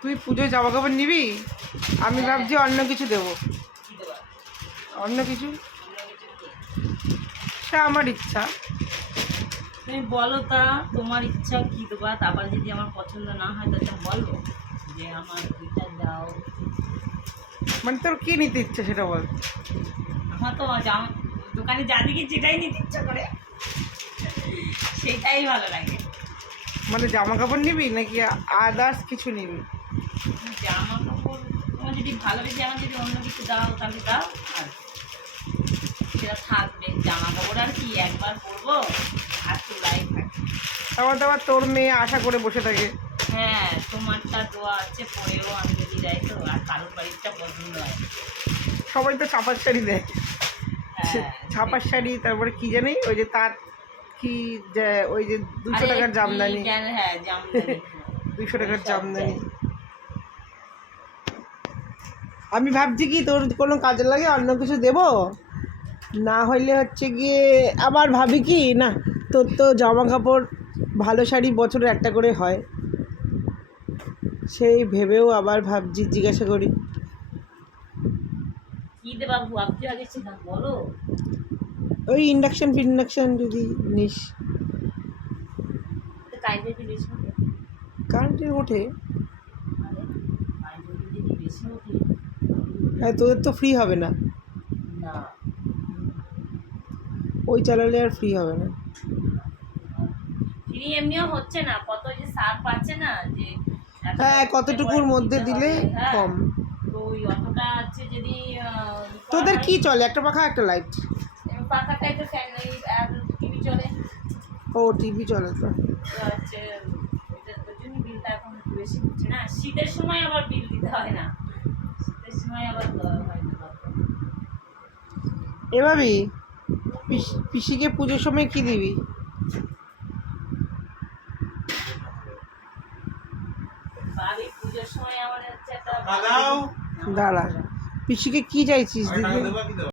তুই পুজোয় জামা কাপড় নিবি? আমি ভাবছি অন্য কিছু দেবো। অন্য কিছু সে আমার ইচ্ছা। তুমি বলো তা, তোমার ইচ্ছা কি দেবা? তারপর যদি আমার পছন্দ না হয় তাহলে বলো যে আমার এটা দাও। মানে তোর কি নিতে ইচ্ছে সেটা বল। আমার তো জামা দোকানে যা দেখি যেটাই নিতে ইচ্ছা করে সেটাই ভালো লাগে। মানে জামা কাপড় নিবি নাকি আদার্স কিছু নিবি? জামা কাপড় তোমার যদি ভালো বেশি, আমার যদি অন্য কিছু দাও তাহলে দাও, আর সেটা থাকবে। জামা কাপড় আর কি একবার পরবো আর তোলাই থাকে। আবার তোর মেয়ে আশা করে বসে থাকে। হ্যাঁ, তোমারটা দোয়া আছে, পরেও আমি যদি দেয় তো, আর কারোর বাড়িটা পছন্দ হয়। সবাই তো ছাপার শাড়ি দেয়। হ্যাঁ, ছাপার শাড়ি, তারপরে কি জানি ওই যে তার কি যে ওই যে 200 টাকার জামদানি। হ্যাঁ, জামদানি 200 টাকার জামদানি। আমি ভাবছি কি তোর কোনো কাজে লাগে অন্য কিছু দেব, না হইলে হচ্ছে গিয়ে আবার ভাবি কি না তোর তো জামা কাপড় ভালো শাড়ি বছরে একটা করে হয়, সেই ভেবেও আবার ভাবছি জিজ্ঞাসা করি কি দেবা ভাবছি আগে সেটা বলো। ওই ইন্ডাকশন যদি নিস। কারেন্টের কি বেশি ওঠে? কারেন্টের ওঠে? কারেন্টের যদি বেশি ওঠে, হ্যাঁ, তোদের তো ফ্রি হবে না, না ওই চালালে আর ফ্রি হবে না। ফ্রি এমনিও হচ্ছে না, কত যে সার পাচ্ছে না যে হ্যাঁ, কতটুকুর মধ্যে দিলে কম। তো ওই অতটা আছে যদি তোদের কি চলে? একটা পাখা একটা লাইট? পাখাটাই তো ফ্যান, আর টিভি চলে। ও টিভি চলে তো। হচ্ছে ওইটার জন্য বিলটা এখন একটু বেশি হচ্ছে না। শীতের সময় আবার বিল দিতে হয় না, শীতের সময় আবার দেওয়া হয় না। এভাবেই পিসিকে পুজোর সময় কি দিবি? বাড়ি পুজোর সময় আমার হচ্ছে একটা দাঁড়া, পিসিকে কি চাইছিস দিদি?